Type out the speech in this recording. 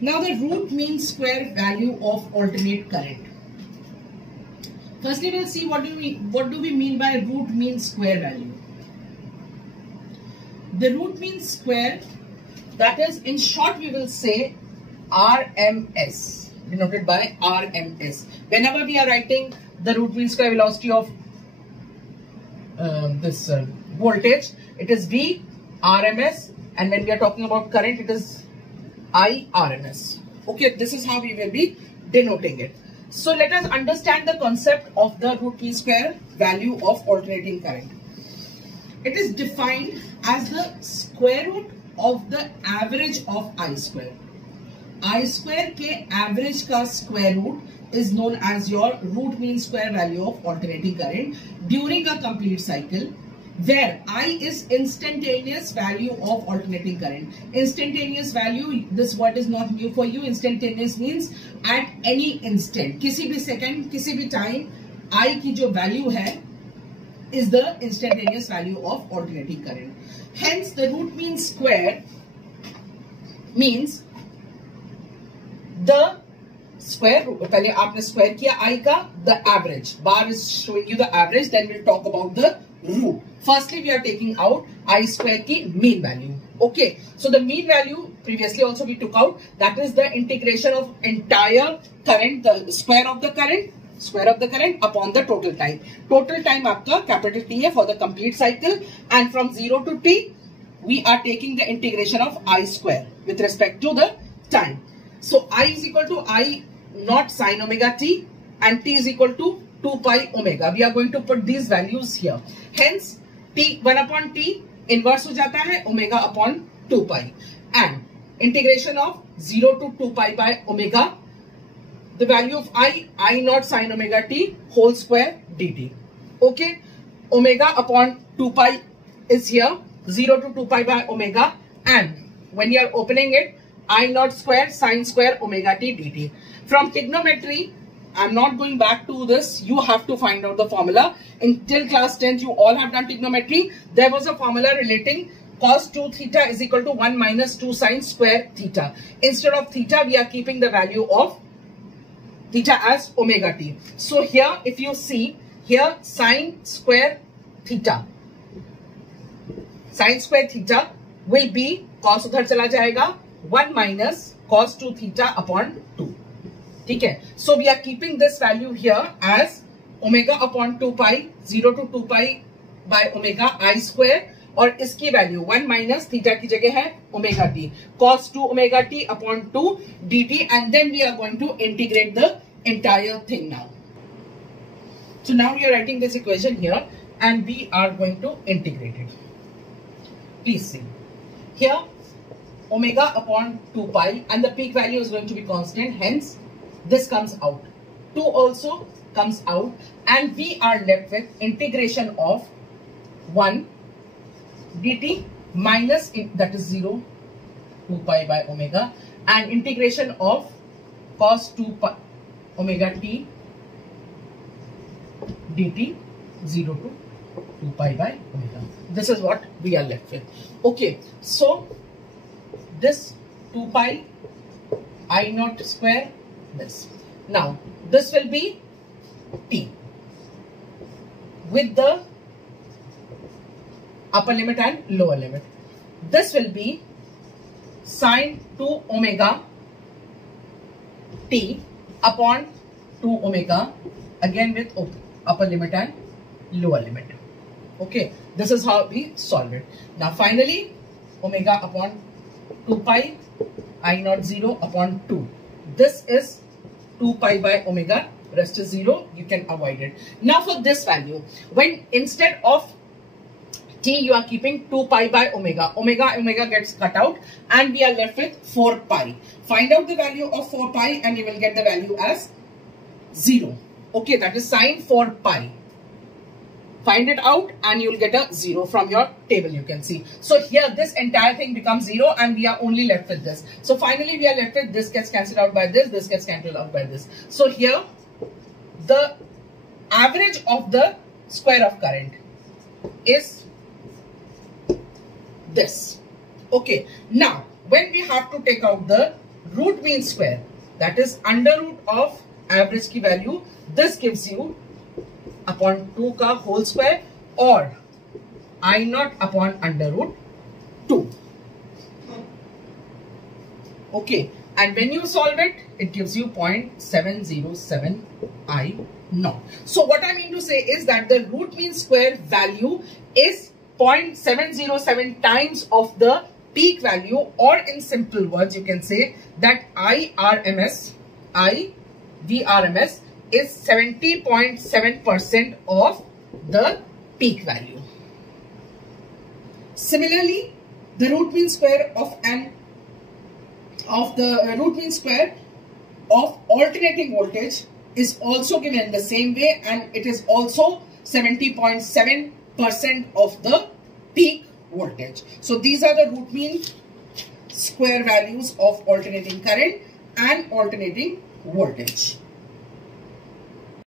Now the root mean square value of alternate current. Firstly, we'll see what do we mean by root mean square value. The root mean square, that is, in short, we will say RMS, denoted by RMS. Whenever we are writing the root mean square velocity of this voltage, it is V RMS, and when we are talking about current, it is I RMS. Okay, this is how we will be denoting it. So let us understand the concept of the root mean square value of alternating current. It is defined as the square root of the average of I square. I square के average का square root is known as your root mean square value of alternating current during a complete cycle, where I is instantaneous value of alternating current. Instantaneous value, this word is not new for you. Instantaneous means at any instant. किसी भी second, किसी भी time, I की जो value है is the instantaneous value of alternating current. Hence, the root mean square means the square root. पहले आपने square किया I का, the average. Bar is showing you the average. Then we'll talk about the root. Firstly, we are taking out I square ki mean value. Okay. So the mean value previously also we took out. That is the integration of entire current, the square of the current upon the total time. Total time आपका capital T है for the complete cycle, and from 0 to T we are taking the integration of I square with respect to the time. So I is equal to I naught sine omega t and t is equal to 2 pi omega. We are going to put these values here. Hence t 1 upon t inverse हो जाता है omega upon 2 pi, and integration of 0 to 2 pi by omega, the value of I naught sine omega t whole square dt. Okay, omega upon 2 pi is here, 0 to 2 pi by omega, and when you are opening it, I naught square sine square omega t dt. From trigonometry, I'm not going back to this. You have to find out the formula. Until class 10th, you all have done trigonometry. There was a formula relating cos 2 theta is equal to 1 minus 2 sine square theta. Instead of theta, we are keeping the value of theta as omega t. So here, if you see, here sine square theta will be cos उधर चला जाएगा 1 minus cos 2 theta upon 2. ठीक है? So we are keeping this value here as omega upon 2 pi, 0 to 2 pi by omega I square, और इसकी value 1 minus theta की जगह है omega t, cos 2 omega t upon 2 dt, and then we are going to integrate the entire thing now. So now we are writing this equation here and we are going to integrate it. Please see. Here omega upon 2 pi and the peak value is going to be constant, hence this comes out. 2 also comes out, and we are left with integration of 1 dt minus, that is 0, 2 pi by omega, and integration of cos 2 pi omega t dt 0 to 2 pi by omega. This is what we are left with. Okay, so this 2 pi I naught square, this. Now this will be t with the upper limit and lower limit. This will be sine 2 omega t upon 2 omega, again with upper limit and lower limit. Okay, this is how we solve it. Now finally, omega upon 2 pi I naught 0 upon 2. This is 2 pi by omega, rest is 0, you can avoid it. Now for this value, when instead of t you are keeping 2 pi by omega, omega gets cut out and we are left with 4 pi. Find out the value of 4 pi and you will get the value as 0. Okay, that is sine 4 pi. Find it out and you will get a 0 from your table, you can see. So here this entire thing becomes 0 and we are only left with this. So finally we are left with this gets cancelled out by this gets cancelled out by this. So here the average of the square of current is this. Okay, now when we have to take out the root mean square, that is under root of average की value, this gives you upon 2 का whole square or I naught upon under root 2. Okay, and when you solve it, it gives you 0.707 I naught. So what I mean to say is that the root mean square value is 0.707 times of the peak value, or in simple words, you can say that VRMS is 70.7% of the peak value. Similarly, the root mean square of root mean square of alternating voltage is also given the same way, and it is also 70.7% of the peak voltage. So these are the root mean square values of alternating current and alternating voltage.